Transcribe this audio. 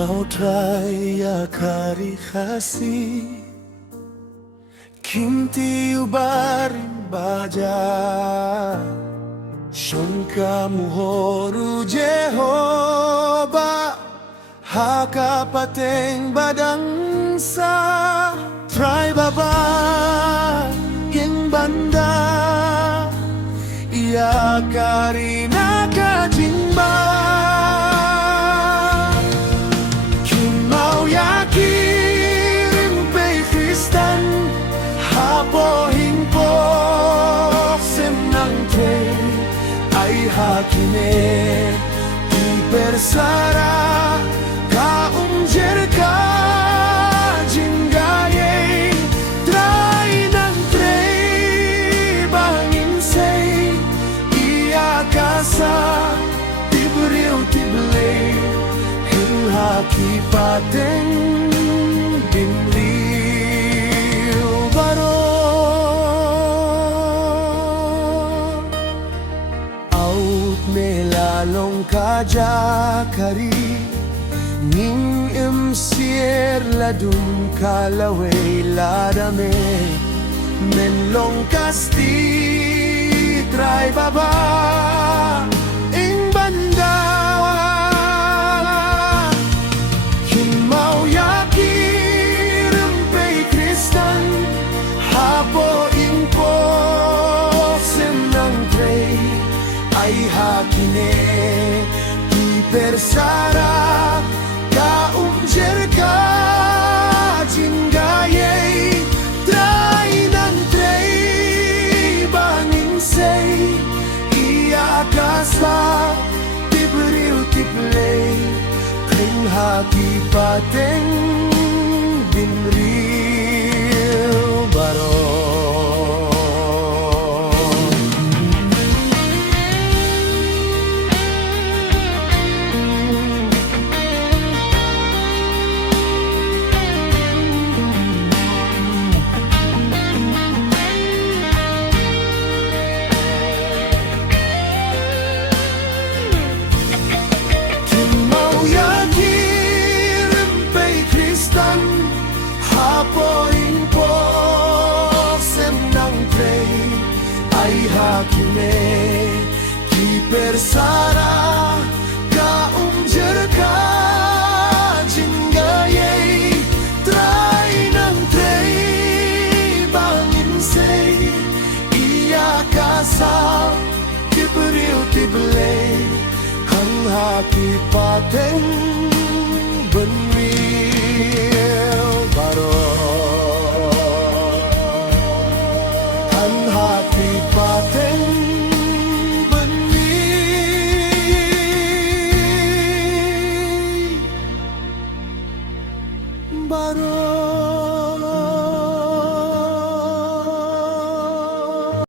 mau try akari kasih Kinti ubarin baja Shonka muhoru Jehovah Haka pateng badangsa Try baba yang banda Ia karina kajimba Kimau yakin pe Kristen Hapo hingpo senang te Ay hakine di bersara Ka umjerka jinggaye Try nang trei bangin say Ia kasa tibriu tiblay Hing haki pateng dinliu baro Out melalong kajakari Ning imsier ladum kalaway ladame Menlong kasti try baba ing banda Kimau yakir pe Kristen Hapo ing po senang trey Ay hakine di bersara Ka umjerka jinggaye Try nang trey bangin say Ia kasa tibriu tiblay Kring haki pateng dinriu baro Ay hakime ki bersara ka umjerka jinggaye Try nang trey bangin say Ia kasa tibriu tiblay Hang haki pateng